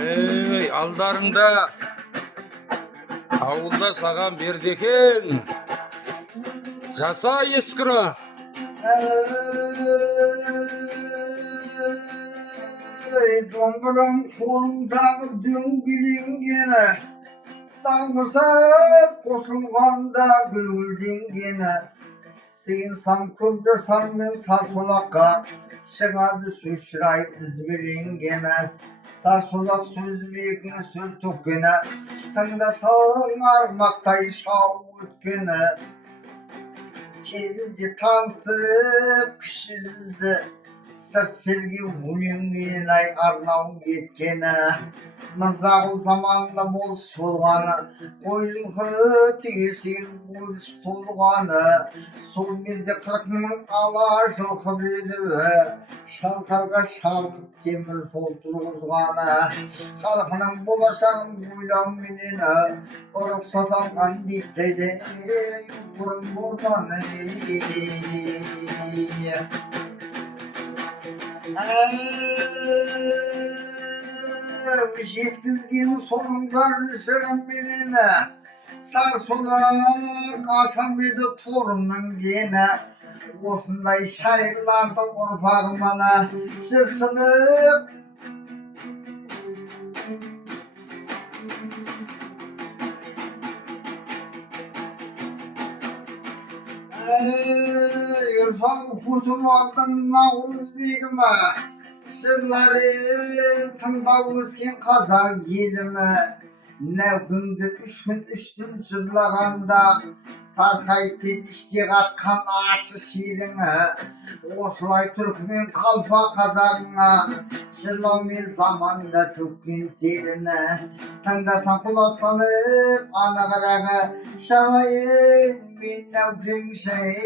Ey, алдарыңда ауылда саған берді екен. Жаса ескіра. Домбырам қолыңдағы дөңгеленгені, таңғыса қосылғанда гүлгүлденгені, сыйынсам көп жасармен сарсолаққа, шығады сөз шырай тізбеленгені, сарсолақ сөз бекіне сөз төккені, тыңдасаң армақтай шауып өткені, кезінде таныстып кіші жүзді, сырт серге өлеңмен арнау кеткені, мырзағұл заманында болыс болғаны, қойылғы тегесен өріс толғаны, сол кезде 40 мың ала жылқы бөлігі, шалқарға шалқып темір жол тұрғызғаны, халқының болашағын ойлауменен рұқсат алған дейді бұрын бұрдан. Жеткізген соның бәрін жырымменен, сарсолақ атам еді торымның дені, осындай шайырлардың ұрпағымана жырсынып ұрпағы күтіп алдың Наурыз бегімі, жырларын тыңдап өскен қазақ елімі, нәукіңді 3 күн 3 түн жырлағанда тарқайып кет іште қатқан ащы шеріңі, осылай түркімен қалпа қазағыңа жырлаумен заманда төккен теріні, тыңдасаң құлақ санып анағырағы шағайын мен нәукеңшей.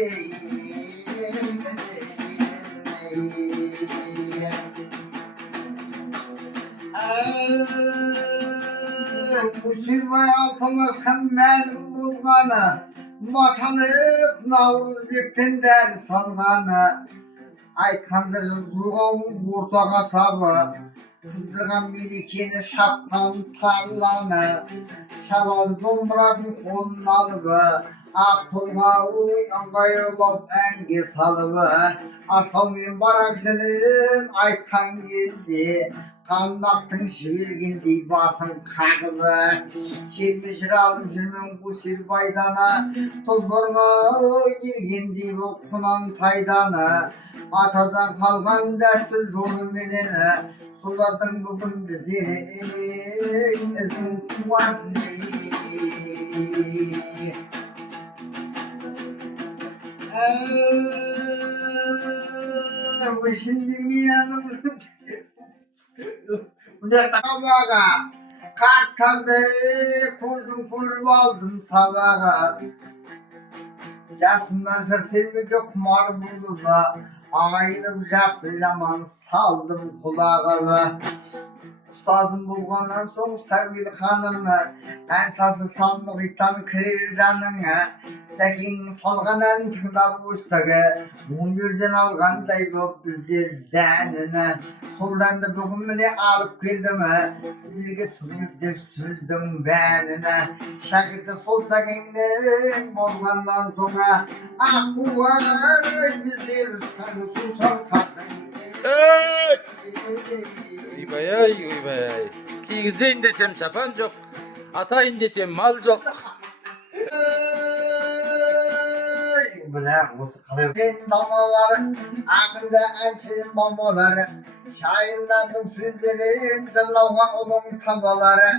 Мүсілбай алтынашқан мәлім болғаны, матанып Наурызбектен дәріс алғаны, айтқанды жылғауын ортаға сабы, қыздырған мерекені шапқан тарланы, шабалы домбырасын қолын алыбы, ақ тұлға ой ыңғайлап әнге салыбы, асаумен барақ жырын айтқан кезде, қалмақтың жібергендей басын қағыбы, термешір алып жүрмен Көсербайдана, тұлбырға ергендей боп Құнантайданы, атадан қалған дәстүр жолыменен, солардың бүгін бізден ізін туған. Şimdi miyanım Sabağa Kartарды көзім көріп алдым сабаға, жасымнан жыр термеге құмар болып, айырып жақсы жаман салдым құлағыма. Ұстазым болғаннан соң Сәуел ханым, ән сазы салмағиттан кірер жаныңа, сәкеңнің салған әнін тыңдап өстігі, өнерден алғандай боп біздер дәніні, сол дәнді бүгін міне алып келдім, сіздерге түсініп деп сөздің бәніні, шәкірті сол сәкеңнің болғаннан соңа, аққуай біздер ұшқаны су шалқардың. Ойбай-ай, ойбай-ай. Кигізейін десем шапан жоқ, атайын десем мал жоқ. Бірақ осы қалай дамалары, ақында әншінің бомбалары, шайырлардың сөздерін жырлауға ұлың табалары,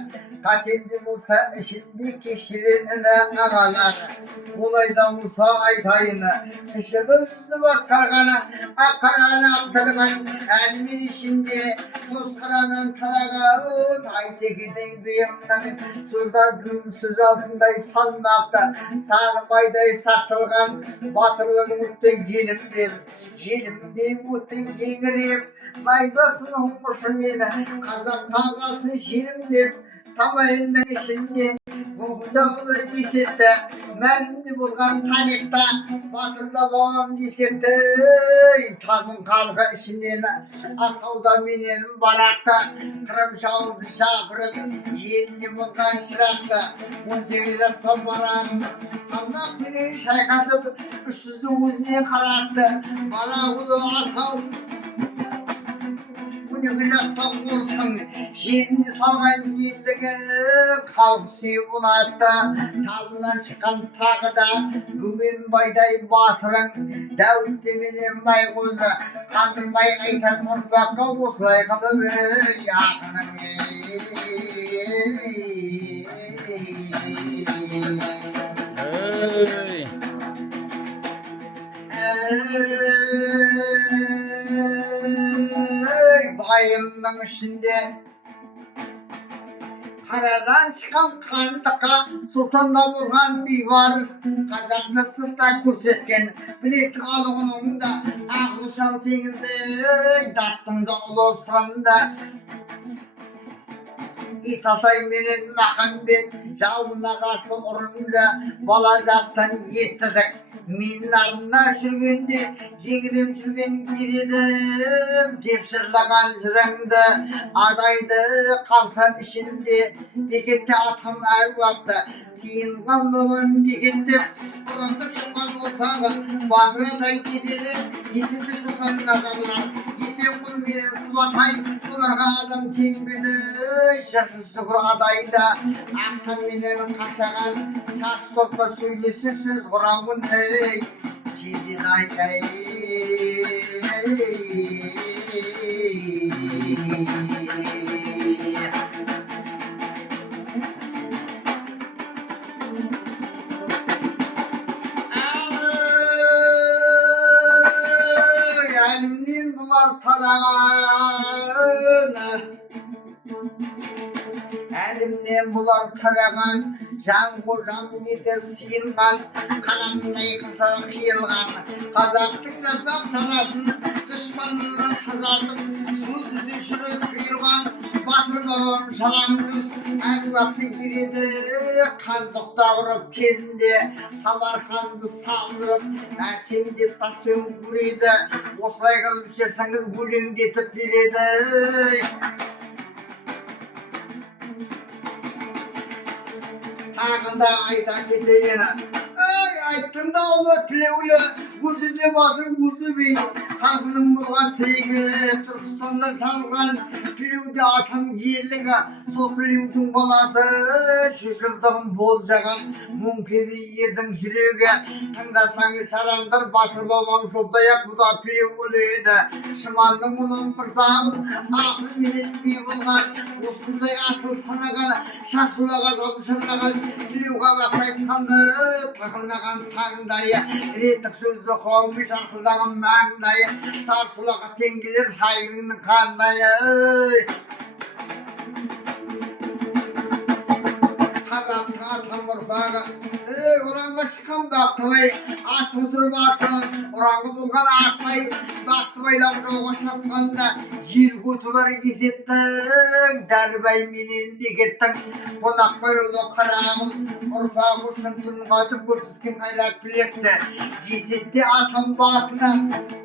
қатенде болса ішінде кешірені ағалары, олайда болса айтайыны, кішілі жүзді басқарғаны, аққараны ақтырған, әлімен ішінде тозқаранын тарағауын, айтекедей бейімнің сөз алтындай салмақты, сарымайдай сақтылған, батырлығын өтті елімде өтті еңіреп, найзасының ұшымен қазақ қағасын жерімдеп, tamayının işinde Buğdağlı bisette Məndi bulgan tanıkta Batırda babam bisette Tanın kalka işinden Asavda minin barakta Kırım şavdı şapırım Yelini bulgan şırakta 18 aslan barak Kandak biri şaykası 300'lü uzunluğu karattı Bana kudu asav Bunu bilastan vursan, şimdi salgan yilligi kalsı unatta, tabından çıkan tağıda, bugün bayday batırın, Davut Demir'in baykuzu, kandırmayı aytar mutfakka, uslay kadı ve yakının. Bayımның ішінде Қарадан шыққан қандыққа сұлтанда болған бейбарыс қазақты сыртта көрсеткен білек алығының да ағылшан теңізде даттың да ұлы сырында Исатай менен Махамбет жауына қарсы ұрынды бала жастан естідік Менің артымда жүргенде жеңірем жүрген кередім деп жырлаған жырыңды адайды қалқан ішінде бекетте атам әр уақытта сиынған болған бекетте бұрындық шыққан ұрпағы батырадай келеді есеті шыққан назарлар есенқұл менен сыбатай бұларға адам теңбеді шашы сүгір адайда ақтан менен қашаған шаш топқа сөйлесе сөз құрамын Kendi aytay Elimden bular tarağını Elimden bular tarağın Can kocam dedi sıyıngan Kalanday kısa kıyılgan Kazaktın yazdak tanasın Düşmanından kızardık Sözü düşürüp kıyırgan Batır babam şalan düz Her vakti giredi Kandıkta vurup kezinde Samarkandı saldırıp Şimdi tasbim kuruydu Oslay kalıp içerseniz gülün getip biredi Tağında aydan gideyene Ayttın da oğlu tilevli Gözüne bakır gözü bey Kalkının bulgan teygi Türkistan'da salgan Tilevde atan yerliğe Sol tilevdin balası Şişirdiğin bolcagan Munkevi yerдің жүрегі Тыңдасаңы шарандар Батыр babam şoldayak Bu da tilevliydi Шыманның мұнын мырзағын Ақыл менен бей болған Осындай асыл санаған Шашылаға жабышылаған Тілеуға бақы айтқанды Тақылдаған таңдайы Реттік сөзді қауымы шарқылдаған маңдайы Саршылаға теңгелер шайырының қандайы Qabaqtың atan ұрпағы Оранға шыққан бақтыбай Ат отырып атсын Оранғы болған атсай Бақтыбайлар жоға шапқанда Жер көтібар кезеттің Дәрбай менен бекеттің Қонақбай ұлы қарағым Ұрпағы үшін түн қатып көрсеткен қайрат білекті Кезетте atan басына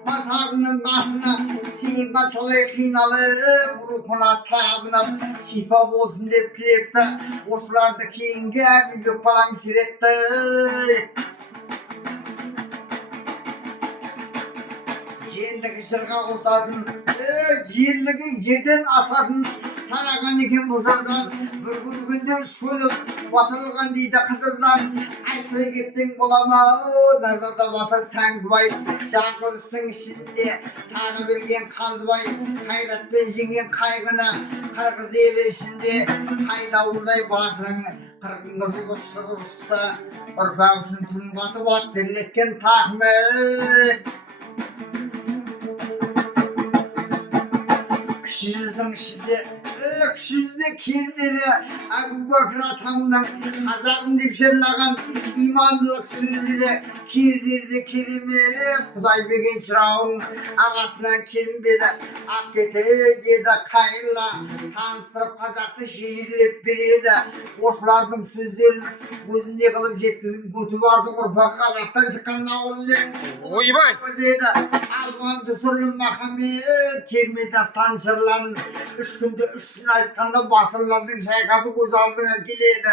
Мазарының басына Сиынға толай қиналып Рухына табынып Шипа болсын деп тілепті Осыларды кейінге әбілбек балаң сиретті Ендігі жырға қосатын Ерлігі ерден асатын Тараған екен бұл жырдан Бір көргенде үш көлік Батырылған дейді қыдырдан Айтпай кетсең болама Назарда батыр сәңгібай Жаңғырыстың ішінде Тағы берген қалдыбай Қайратпен жеңген қайғыны Қырғыз елі ішінде Қайдауылдай батырың Қырғын қызылы шығырысты Ұрпақ үшін түн батып ат терлеткен тақмет Кіші жүздің ішінде Kırık yüzlü kirleri Ebu Bekir atamdan Kazakım deyip şerlagan imanlılık sözleri kirdirdi kirimi Kuday begen çırağın ağasından kim biri Akkete gede kayırla tanıştırıp Kazak'ta şiirlep biriydi Oslardın sözlerini gözünde kılıp jetkizip kötü vardı Urfak Kazak'tan çıkanına oldu Oybay. Özeydi Alman düsürlüm makamı Termitas tanışırlan 3 günde 3 gün aytkanda batırlardın şaykası göz aldığına geleydi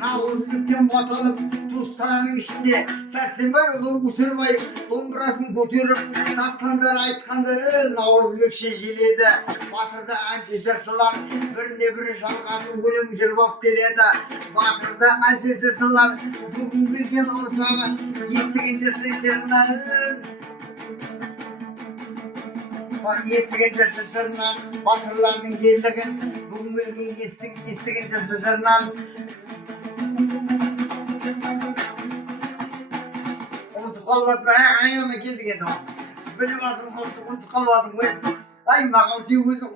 Nağızlıktan batalım Tustaranın içinde Sersemay olur usurmay Dondurasını götürüp Tastandır aytkandı Nağızlık şeşiliydi Batırda anşeşesılar Birinde biri şalkası gülüm cırbap geliydi Batırda anşeşesılar Bugün bilgen ortağı Yestigince sesirinden Yestigince sesirinden Batırlarının yerliğin Bugün bilgen yestigince sesirinden Kalvat ayağıma geldi gene. Benim adım unutup kalmadım. Ay mağazı yüzü